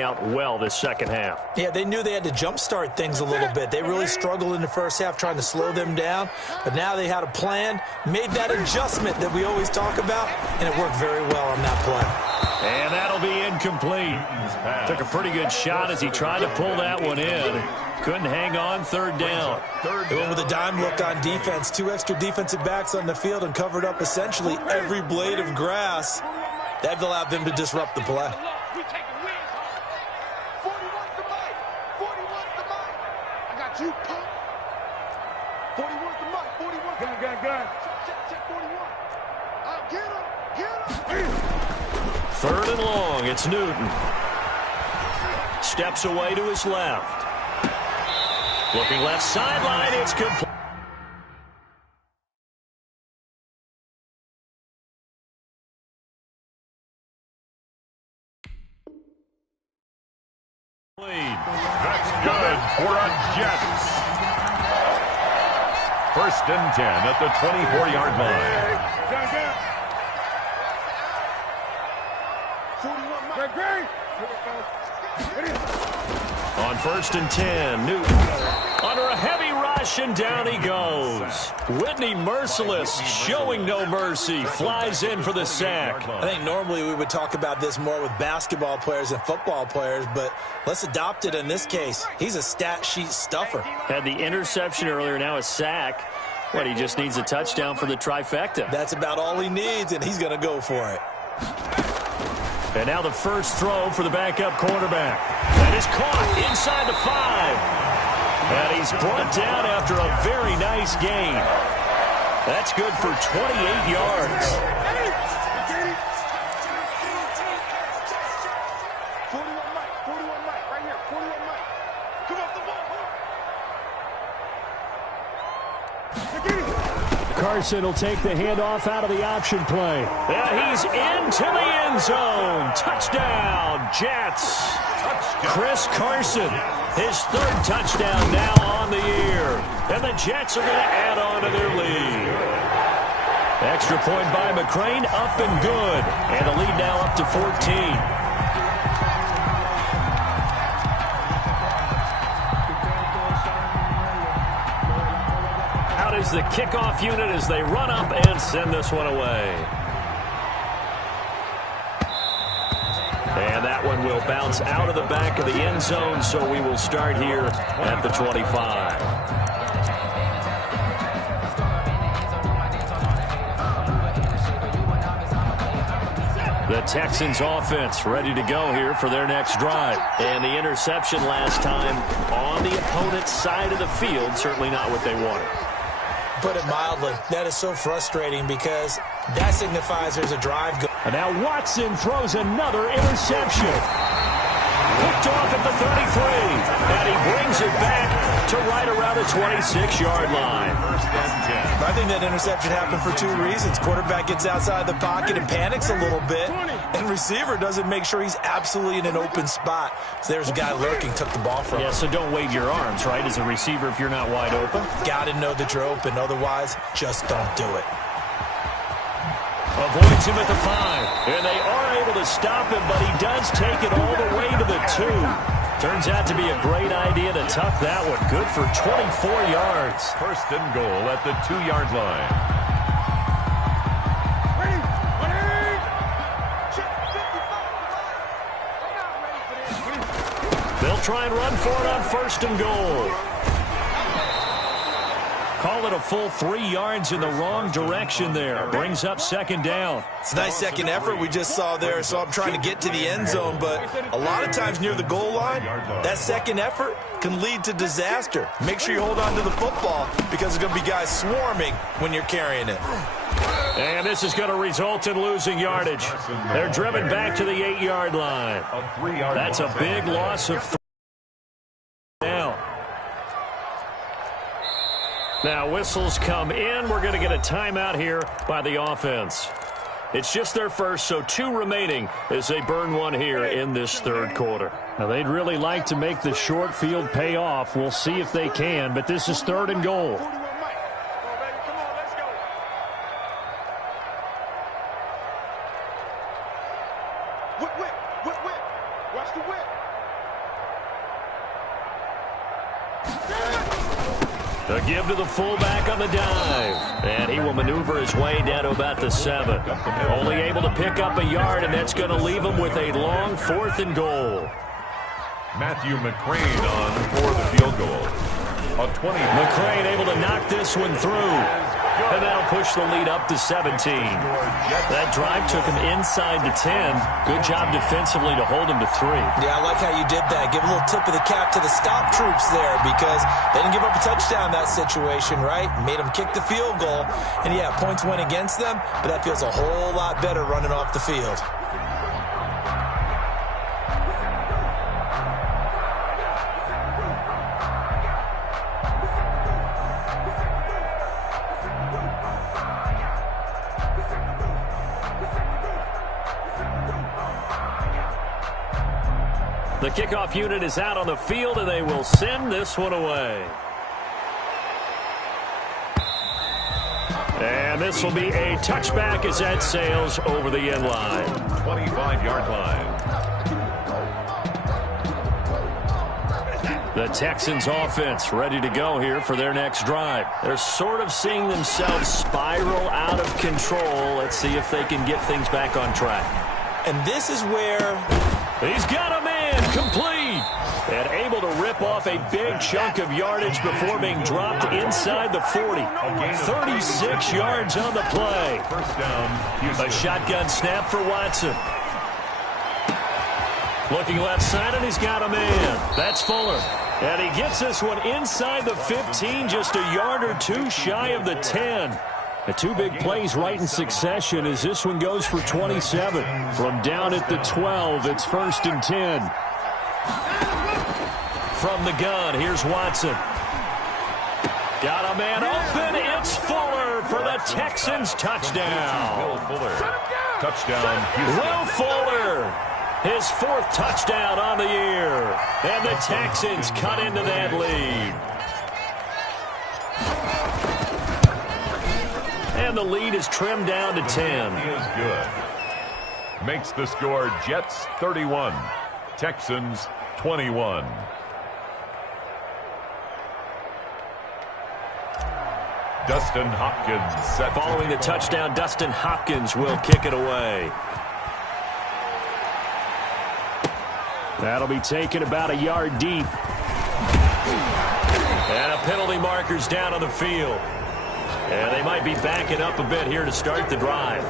out well this second half. Yeah, they knew they had to jumpstart things a little bit. They really struggled in the first half trying to slow them down, but now they had a plan, made that adjustment that we always talk about, and it worked very well on that play. And that'll be incomplete. Took a pretty good shot as he tried to pull that one in. Couldn't hang on, third down. They went with a dime look on defense. 2 extra defensive backs on the field and covered up essentially every blade of grass. That allowed them to disrupt the play. Third and long, it's Newton. Steps away to his left. Looking left sideline, it's complete. That's good for a Jets. First and 10 at the 24-yard line. On first and 10, Newton under a heavy rush, and down he goes. Whitney Merciless showing no mercy, flies in for the sack. I think normally we would talk about this more with basketball players and football players, but let's adopt it in this case. He's a stat sheet stuffer. Had the interception earlier, now a sack. What, he just needs a touchdown for the trifecta. That's about all he needs, and he's going to go for it. And now the first throw for the backup quarterback. That is caught inside the 5. And he's brought down after a very nice gain. That's good for 28 yards. 41 Mike, right here, 41 Mike. Come off the ball. Carson will take the handoff out of the option play. And he's into the end zone. Touchdown, Jets. Chris Carson, his third touchdown now on the year. And the Jets are going to add on to their lead. Extra point by McCrane, up and good. And the lead now up to 14. Is the kickoff unit as they run up and send this one away. And that one will bounce out of the back of the end zone, so we will start here at the 25. The Texans offense ready to go here for their next drive. And the interception last time on the opponent's side of the field, certainly not what they wanted. Put it mildly, that is so frustrating because that signifies there's a drive going. And now Watson throws another interception. Picked off at the 33. And he brings it back to right around the 26-yard line. I think that interception happened for 2 reasons. Quarterback gets outside the pocket and panics a little bit, and receiver doesn't make sure he's absolutely in an open spot. So there's a guy lurking, took the ball from him. Yeah, so don't wave your arms, right, as a receiver if you're not wide open. Got to know that you're open. Otherwise, just don't do it. Avoids him at the 5. And they are able to stop him, but he does take it all the way to the 2. Turns out to be a great idea to tuck that one. Good for 24 yards. First and goal at the 2-yard line. They'll try and run for it on first and goal. Call it a full 3 yards in the wrong direction there. Brings up second down. It's a nice second effort we just saw there, so I'm trying to get to the end zone, but a lot of times near the goal line, that second effort can lead to disaster. Make sure you hold on to the football because there's going to be guys swarming when you're carrying it. And this is going to result in losing yardage. They're driven back to the 8-yard line. That's a big loss of 3 now. Now whistles come in. We're going to get a timeout here by the offense. It's just their first, so 2 remaining as they burn one here in this third quarter. Now they'd really like to make the short field pay off. We'll see if they can, but this is third and goal. Whip. Watch the whip. The give to the fullback on the dive. And he will maneuver his way down to about the 7. Only able to pick up a yard, and that's going to leave him with a long 4th and goal. Matthew McCrane on for the field goal. A 20. McCrane able to knock this one through. And that'll push the lead up to 17. That drive took him inside the 10. Good job defensively to hold him to 3. Yeah, I like how you did that. Give a little tip of the cap to the stop troops there because they didn't give up a touchdown in that situation, right? Made them kick the field goal. And, yeah, points went against them, but that feels a whole lot better running off the field. The kickoff unit is out on the field, and they will send this one away. And this will be a touchback as that sails over the end line. 25-yard line. The Texans offense ready to go here for their next drive. They're sort of seeing themselves spiral out of control. Let's see if they can get things back on track. And this is where... He's got a man complete and able to rip off a big chunk of yardage before being dropped inside the 40. 36 yards on the play. First down. A shotgun snap for Watson. Looking left side, and he's got a man. That's Fuller. And he gets this one inside the 15, just a yard or two shy of the 10. The 2 big plays right in succession as this one goes for 27. From down at the 12, it's 1st and 10. From the gun, here's Watson. Got a man open. It's Fuller for the Texans touchdown. Will Fuller. Touchdown, Houston. Will Fuller, his 4th touchdown on the year. And the Texans cut into that lead. And the lead is trimmed down to 10. He is good. Makes the score Jets 31, Texans 21. Dustin Hopkins set. Following the touchdown, Dustin Hopkins will kick it away. That'll be taken about a yard deep. And a penalty marker's down on the field. And they might be backing up a bit here to start the drive.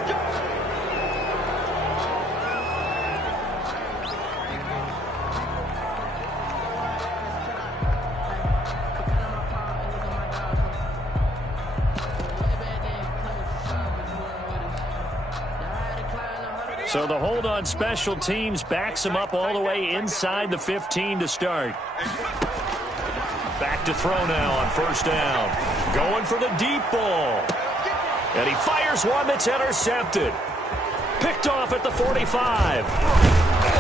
So the hold on special teams backs him up all the way inside the 15 to start. Back to throw now on 1st down. Going for the deep ball. And he fires one that's intercepted. Picked off at the 45.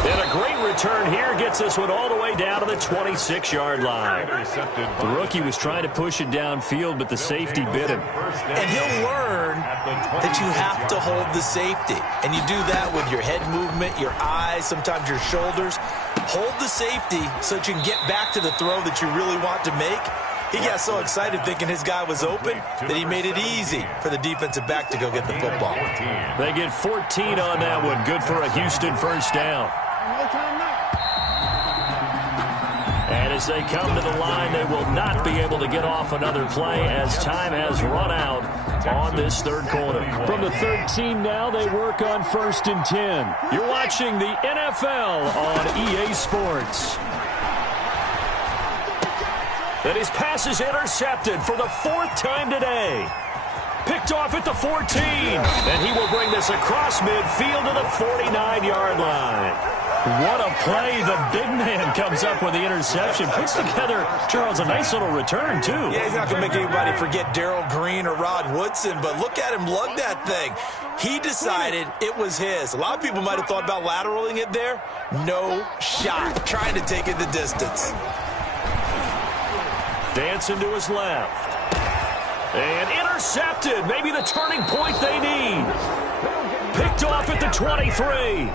And a great return here gets this one all the way down to the 26-yard line. The rookie was trying to push it downfield, but the safety bit him. And he'll learn that you have to hold the safety. And you do that with your head movement, your eyes, sometimes your shoulders. Hold the safety so that you can get back to the throw that you really want to make. He got so excited thinking his guy was open that he made it easy for the defensive back to go get the football. They get 14 on that one. Good for a Houston 1st down. And as they come to the line, they will not be able to get off another play as time has run out on this 3rd quarter. From the 13 now, they work on 1st and 10. You're watching the NFL on EA Sports. And his pass is intercepted for the 4th time today. Picked off at the 14. And he will bring this across midfield to the 49-yard line. What a play. The big man comes up with the interception. Puts together, Charles, a nice little return, too. Yeah, he's not going to make anybody forget Darrell Green or Rod Woodson, but look at him lug that thing. He decided it was his. A lot of people might have thought about lateraling it there. No shot. Trying to take it the distance. Dancing to his left. And intercepted. Maybe the turning point they need. Picked off at the 23.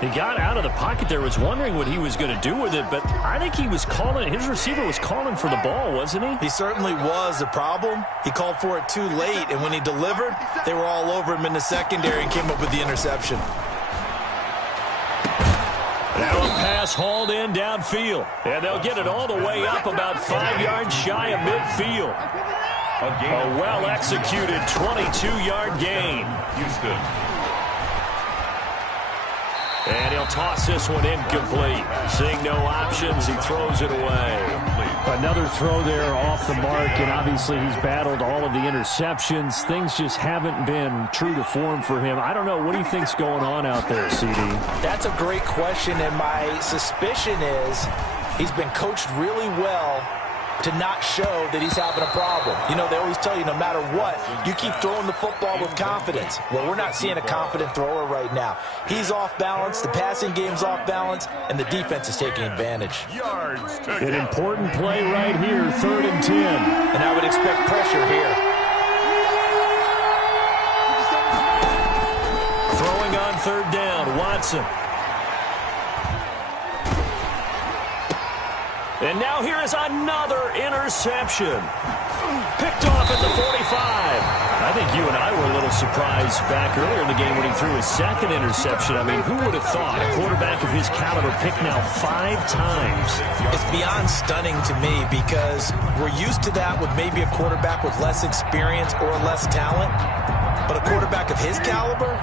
He got out of the pocket there, was wondering what he was going to do with it, but I think he was calling, his receiver was calling for the ball, wasn't he? He certainly was. The problem, he called for it too late, and when he delivered, they were all over him in the secondary and came up with the interception. Now a pass hauled in downfield, and they'll get it all the way up about 5 yards shy of midfield. A well-executed 22-yard gain. Houston. And he'll toss this one incomplete. Seeing no options, he throws it away. Another throw there off the mark, and obviously he's battled all of the interceptions. Things just haven't been true to form for him. I don't know. What do you think's going on out there, CD? That's a great question, and my suspicion is he's been coached really well to not show that he's having a problem. You know, they always tell you no matter what, you keep throwing the football with confidence. Well, we're not seeing a confident thrower right now. He's off balance, the passing game's off balance, and the defense is taking advantage. An important play right here, 3rd and 10. And I would expect pressure here. Throwing on 3rd down, Watson. And now here is another interception. Picked off at the 45. I think you and I were a little surprised back earlier in the game when he threw his 2nd interception. I mean, who would have thought a quarterback of his caliber picked now 5 times? It's beyond stunning to me because we're used to that with maybe a quarterback with less experience or less talent. But a quarterback of his caliber,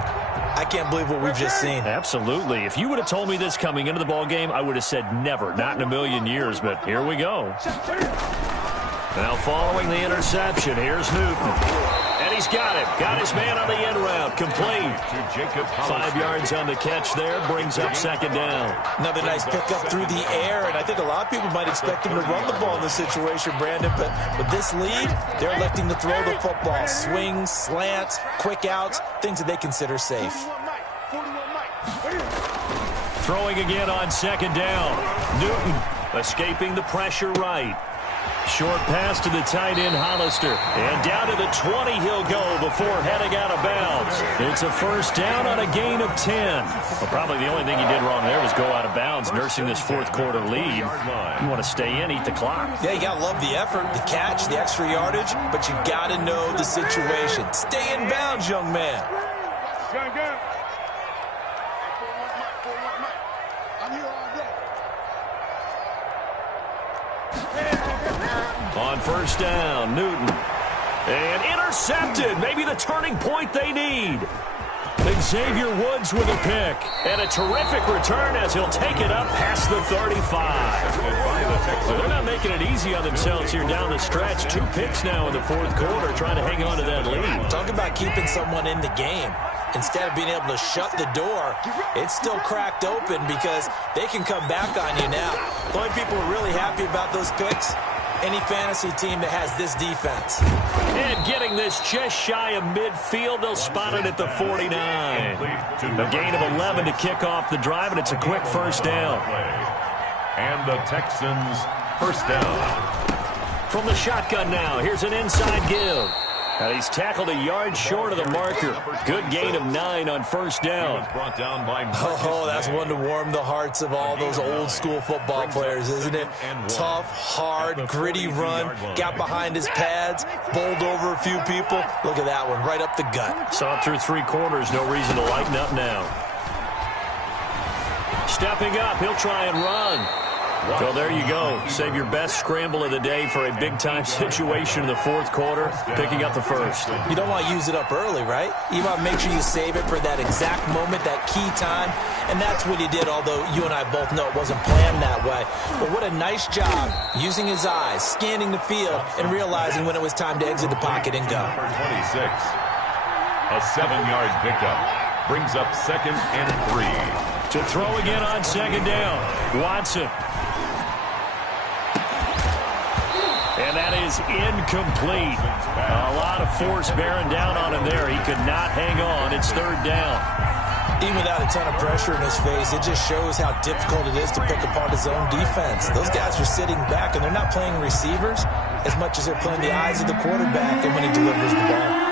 I can't believe what we've just seen. Absolutely. If you would have told me this coming into the ball game, I would have said never, not in a million years, but here we go. Now following the interception, here's Newton. And he's got it. Got his man on the end route. Complete. 5 yards on the catch there. Brings up 2nd down. Another nice pickup through the air, and I think a lot of people might expect him to run the ball in this situation, Brandon, but with this lead, they're electing to throw the football. Swings, slants, quick outs, things that they consider safe. Throwing again on 2nd down. Newton escaping the pressure right. Short pass to the tight end, Hollister. And down to the 20 he'll go before heading out of bounds. It's a 1st down on a gain of 10. Well, probably the only thing he did wrong there was go out of bounds, nursing this 4th quarter lead. You want to stay in, eat the clock. Yeah, you got to love the effort, the catch, the extra yardage, but you got to know the situation. Stay in bounds, young man. On 1st down, Newton. And intercepted. Maybe the turning point they need. Xavier Woods with a pick. And a terrific return as he'll take it up past the 35. Well, they're not making it easy on themselves here down the stretch. 2 picks now in the 4th quarter, trying to hang on to that lead. Talk about keeping someone in the game. Instead of being able to shut the door, it's still cracked open because they can come back on you now. The only people who are really happy about those picks, any fantasy team that has this defense. And getting this just shy of midfield, they'll spot it at the 49. A gain of 11 to kick off the drive, and it's a quick 1st down. And the Texans 1st down. From the shotgun now, here's an inside give. And he's tackled a yard short of the marker. Good gain of 9 on 1st down. Oh, that's one to warm the hearts of all those old school football players, isn't it? Tough, hard, gritty run. Got behind his pads, bowled over a few people. Look at that one, right up the gut. Saw it through 3 quarters. No reason to lighten up now. Stepping up, he'll try and run. So there you go. Save your best scramble of the day for a big-time situation in the 4th quarter, picking up the 1st. You don't want to use it up early, right? You want to make sure you save it for that exact moment, that key time, and that's what he did, although you and I both know it wasn't planned that way. But what a nice job using his eyes, scanning the field, and realizing when it was time to exit the pocket and go. Number 26, a 7-yard pickup, brings up 2nd and 3. To throw again on 2nd down, Watson. And that is incomplete. A lot of force bearing down on him there. He could not hang on. It's 3rd down. Even without a ton of pressure in his face, it just shows how difficult it is to pick apart his own defense. Those guys are sitting back, and they're not playing receivers as much as they're playing the eyes of the quarterback and when he delivers the ball.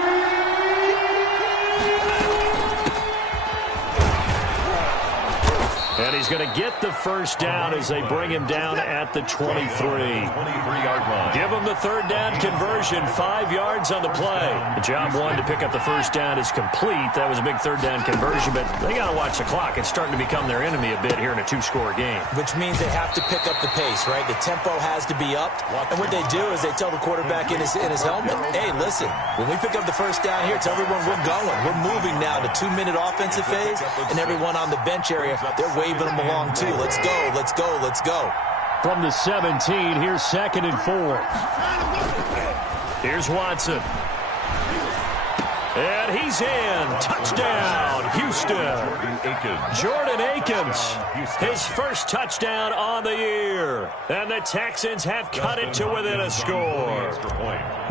And he's going to get the first down as they bring him down at the 23. 23-yard line. Give him the third down conversion, 5 yards on the play. Job one to pick up the first down is complete. That was a big third down conversion, but they got to watch the clock. It's starting to become their enemy a bit here in a 2-score game. Which means they have to pick up the pace, right? The tempo has to be upped. And what they do is they tell the quarterback in his helmet, hey, listen, when we pick up the first down here, tell everyone we're going. We're moving now to 2-minute offensive phase, and everyone on the bench area, they're waving them along too. Let's go, let's go, let's go. From the 17, here's 2nd and 4. Here's Watson. And he's in. Touchdown, Houston. Jordan Akins, his first touchdown on the year. And the Texans have cut it to within a score.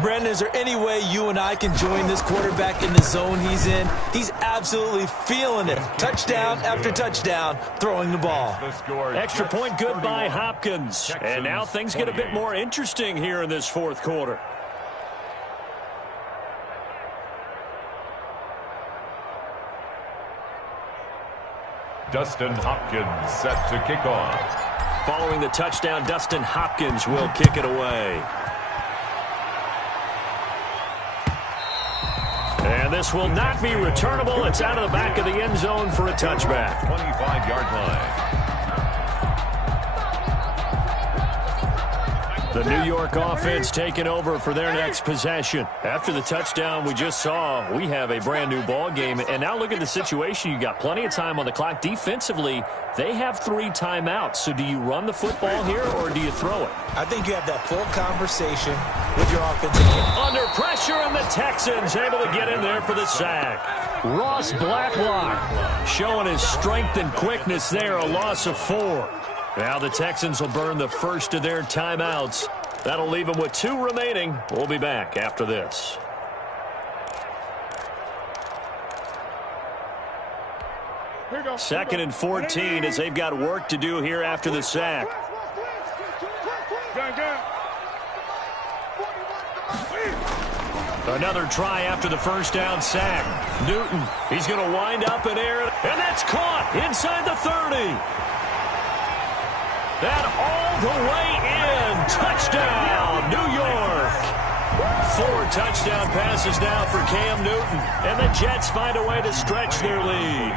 Brendan, is there any way you and I can join this quarterback in the zone he's in? He's absolutely feeling it. Touchdown after touchdown, throwing the ball. Extra point good by Hopkins. And now things get a bit more interesting here in this fourth quarter. Dustin Hopkins set to kick off. Following the touchdown, Dustin Hopkins will kick it away. And this will not be returnable. It's out of the back of the end zone for a touchback. 25-yard line. The New York offense taking over for their next possession. After the touchdown we just saw, we have a brand new ball game. And now look at the situation. You got plenty of time on the clock. Defensively, they have 3 timeouts. So do you run the football here or do you throw it? I think you have that full conversation with your offensive game. Under pressure, and the Texans able to get in there for the sack. Ross Blacklock showing his strength and quickness there, a loss of 4. Now the Texans will burn the first of their timeouts. That'll leave them with 2 remaining. We'll be back after this. Second and 14 as they've got work to do here after the sack. Another try after the first down sack. Newton, he's going to wind up in air, and that's caught inside the 30. And all the way in. Touchdown, New York. 4 touchdown passes now for Cam Newton. And the Jets find a way to stretch their lead.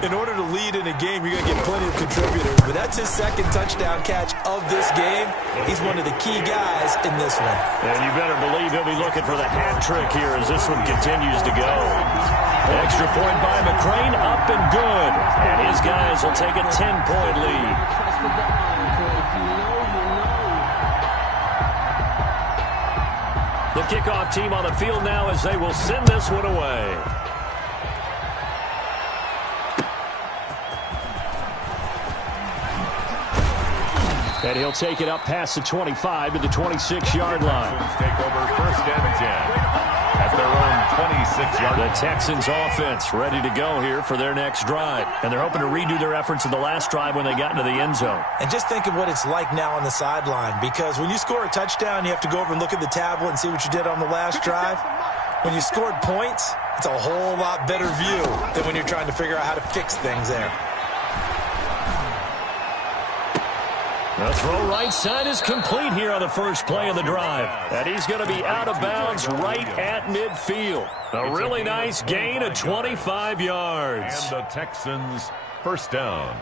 In order to lead in a game, you're going to get plenty of contributors. But that's his 2nd touchdown catch of this game. He's one of the key guys in this one. And you better believe he'll be looking for the hat trick here as this one continues to go. Extra point by McCrane, up and good. And his guys will take a 10-point lead. The kickoff team on the field now as they will send this one away. And he'll take it up past the 25 to the 26-yard line. Take over 1st and 10 at their own 26-yard line. The Texans offense ready to go here for their next drive. And they're hoping to redo their efforts in the last drive when they got into the end zone. And just think of what it's like now on the sideline, because when you score a touchdown, you have to go over and look at the tablet and see what you did on the last drive. When you scored points, it's a whole lot better view than when you're trying to figure out how to fix things there. The throw right side is complete here on the first play of the drive. And he's going to be out of bounds right at midfield. A really nice gain of 25 yards. And the Texans first down.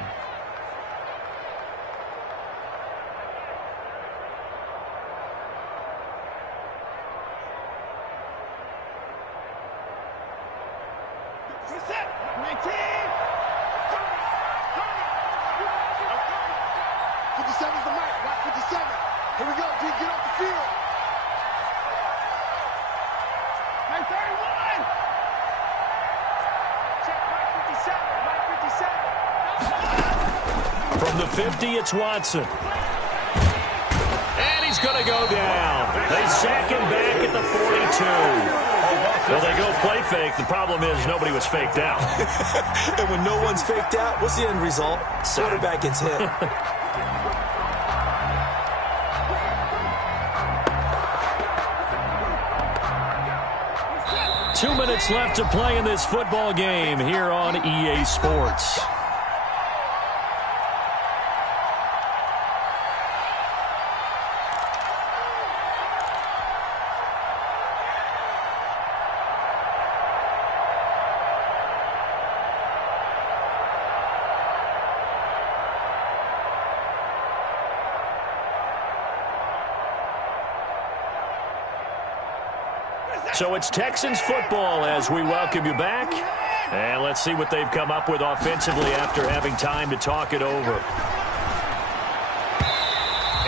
From the 50, it's Watson. And he's going to go down. They sack him back at the 42. Well, they go play fake. The problem is nobody was faked out. And when no one's faked out, what's the end result? Quarterback gets hit. 2 minutes left to play in this football game here on EA Sports. So it's Texans football as we welcome you back. And let's see what they've come up with offensively after having time to talk it over.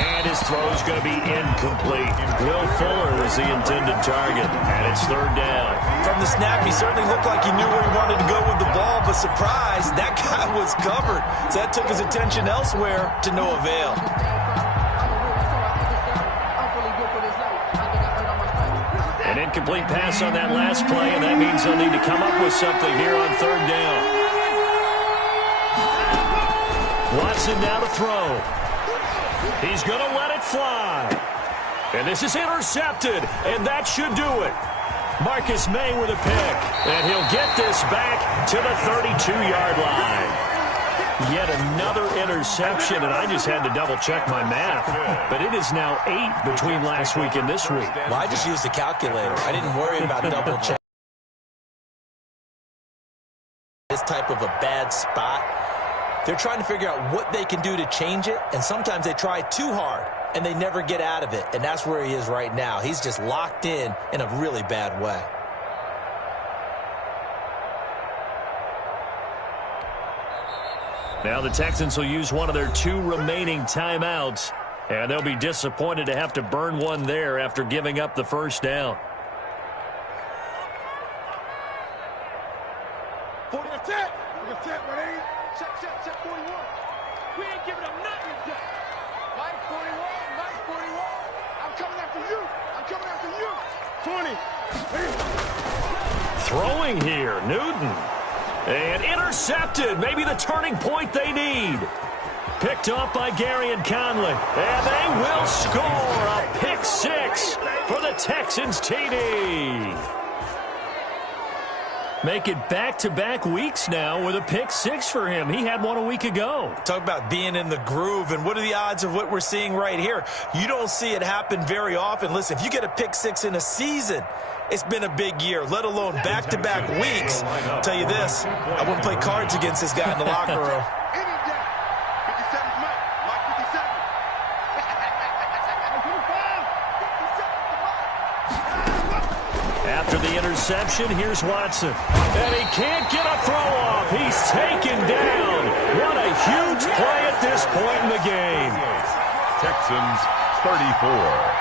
And his throw's going to be incomplete. Will Fuller was the intended target, and it's third down. From the snap, he certainly looked like he knew where he wanted to go with the ball, but surprise, that guy was covered. So that took his attention elsewhere to no avail. An incomplete pass on that last play, and that means they'll need to come up with something here on third down. Watson now to throw. He's going to let it fly. And this is intercepted, and that should do it. Marcus May with a pick, and he'll get this back to the 32-yard line. Yet another interception, and I just had to double-check my math. But it is now 8 between last week and this week. Well, I just used the calculator. I didn't worry about double-checking this type of a bad spot. They're trying to figure out what they can do to change it, and sometimes they try too hard, and they never get out of it. And that's where he is right now. He's just locked in a really bad way. Now the Texans will use one of their 2 remaining timeouts, and they'll be disappointed to have to burn one there after giving up the first down. 40 attack. Attack, what ain't? Check 41. We ain't giving up nothing today. Mike 41, Mike 41. I'm coming after you. I'm coming after you. 20. Throwing here, Newton. And intercepted. Maybe the turning point they need. Picked off by Gary and Conley. And they will score a pick 6 for the Texans TD. Make it back-to-back weeks now with a pick 6 for him. He had one a week ago. Talk about being in the groove, and what are the odds of what we're seeing right here? You don't see it happen very often. Listen, if you get a pick 6 in a season, it's been a big year, let alone back-to-back weeks. I'll tell you this, I wouldn't play cards against this guy in the locker room. Any day. 57's Mike. Mike 57. 55. After the interception, here's Watson. And he can't get a throw off. He's taken down. What a huge play at this point in the game. Texans 34.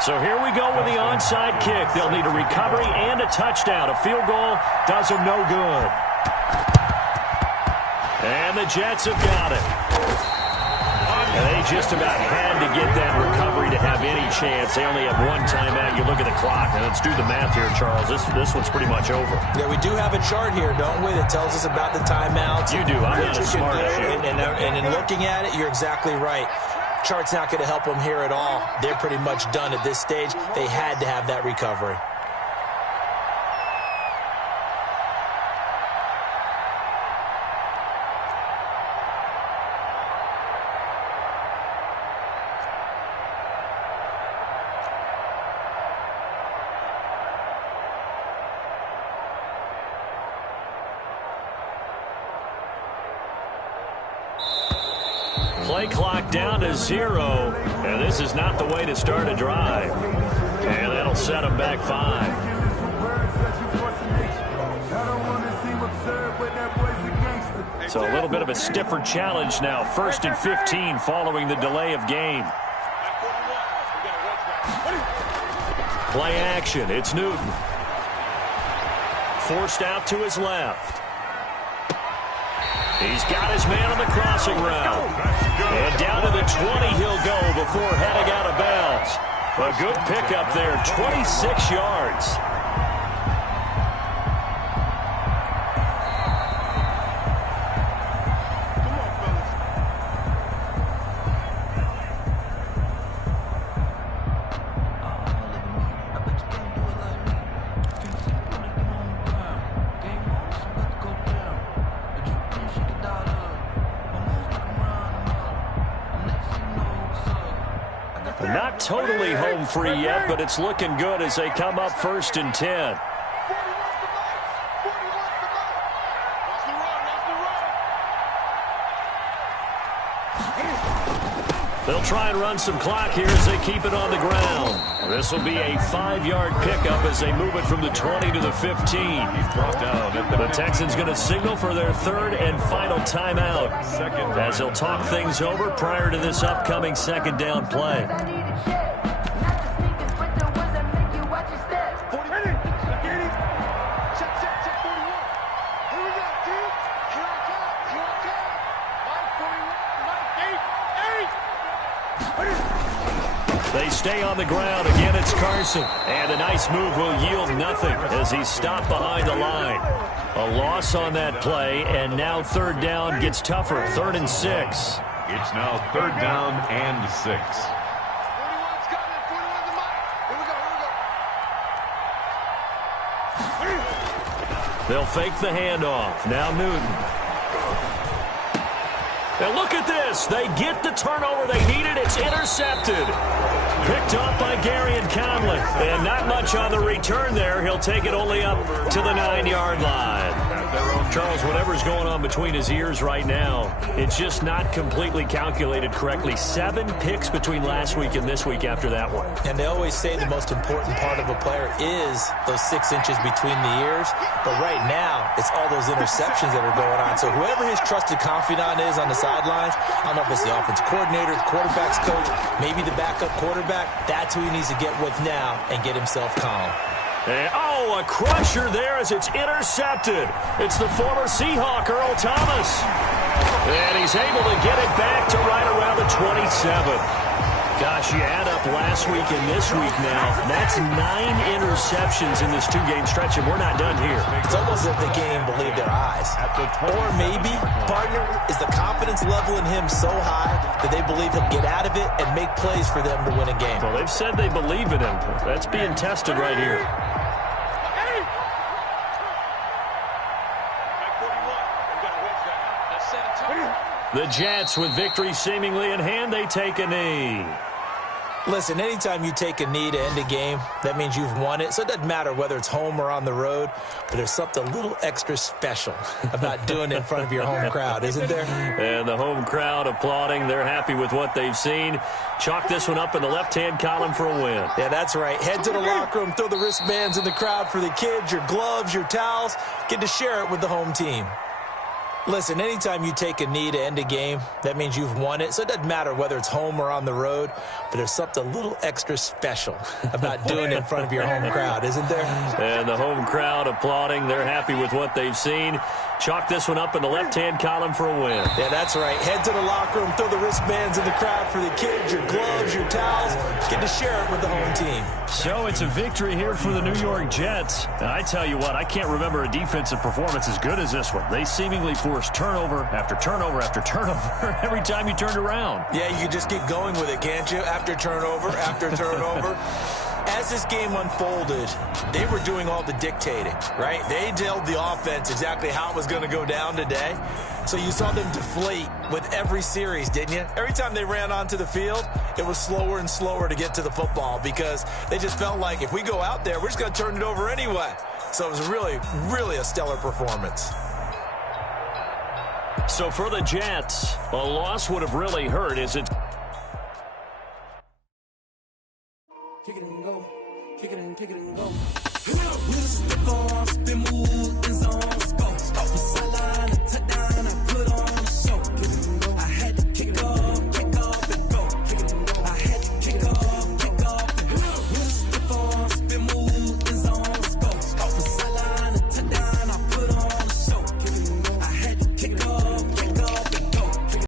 So here we go with the onside kick. They'll need a recovery and a touchdown. A field goal does them no good. And the Jets have got it. And they just about had to get that recovery to have any chance. They only have one timeout. You look at the clock, and let's do the math here, Charles. This one's pretty much over. Yeah, we do have a chart here, don't we, that tells us about the timeouts. You do. I'm not as smart as you. And in looking at it, you're exactly right. Chart's not going to help them here at all. They're pretty much done at this stage. They had to have that recovery. Play clock down to 0, and this is not the way to start a drive. And that'll set them back 5. So a little bit of a stiffer challenge now. 1st and 15 following the delay of game. Play action. It's Newton. Forced out to his left. He's got his man on the crossing route. And down to the 20 he'll go before heading out of bounds. A good pickup there, 26 yards. Not totally home free yet, but it's looking good as they come up 1st and 10. They'll try and run some clock here as they keep it on the ground. This will be a 5-yard pickup as they move it from the 20 to the 15. He's brought down at The Texans going to signal for their third and final timeout as they'll talk things over prior to this upcoming second down play. They stay on the ground. Again, it's Carson. And a nice move will yield nothing as he's stopped behind the line. A loss on that play, and now third down gets tougher. 3rd and 6. It's now 3rd down and 6. They'll fake the handoff. Now Newton. And look at this. They get the turnover they needed. It's intercepted. Picked up by Garyon Conley. And not much on the return there. He'll take it only up to the 9-yard line. Charles, whatever's going on between his ears right now, it's just not completely calculated correctly. 7 picks between last week and this week after that one. And they always say the most important part of a player is those 6 inches between the ears. But right now, it's all those interceptions that are going on. So whoever his trusted confidant is on the sidelines, I don't know if it's the offense coordinator, the quarterback's coach, maybe the backup quarterback, that's who he needs to get with now and get himself calm. And, a crusher there as it's intercepted. It's the former Seahawk, Earl Thomas. And he's able to get it back to right around the 27. Gosh, you add up last week and this week now. That's 9 interceptions in this 2-game stretch, and we're not done here. It's almost as if the game believe their eyes. Or maybe, partner, is the confidence level in him so high that they believe he'll get out of it and make plays for them to win a game. Well, they've said they believe in him. That's being tested right here. The Jets, with victory seemingly in hand, they take a knee. Listen, anytime you take a knee to end a game, that means you've won it. So it doesn't matter whether it's home or on the road, but there's something a little extra special about doing it in front of your home crowd, isn't there? And the home crowd applauding. They're happy with what they've seen. Chalk this one up in the left-hand column for a win. Yeah, that's right. Head to the locker room, throw the wristbands in the crowd for the kids, your gloves, your towels. Get to share it with the home team. Listen, anytime you take a knee to end a game, that means you've won it. So it doesn't matter whether it's home or on the road, but there's something a little extra special about doing it in front of your home crowd, isn't there? And the home crowd applauding. They're happy with what they've seen. Chalk this one up in the left-hand column for a win. Yeah, that's right. Head to the locker room, throw the wristbands in the crowd for the kids, your gloves, your towels. Get to share it with the home team. So it's a victory here for the New York Jets. And I tell you what, I can't remember a defensive performance as good as this one. They seemingly forced turnover after turnover after turnover every time you turned around. Yeah, you can just keep going with it, can't you? After turnover, after turnover. As this game unfolded, they were doing all the dictating, right? They told the offense exactly how it was going to go down today. So you saw them deflate with every series, didn't you? Every time they ran onto the field, it was slower and slower to get to the football because they just felt like if we go out there, we're just going to turn it over anyway. So it was really, really a stellar performance. So for the Jets, a loss would have really hurt as it's... Kick it and go. Kick it and go. We'll stick on, spin, move, and zones, go.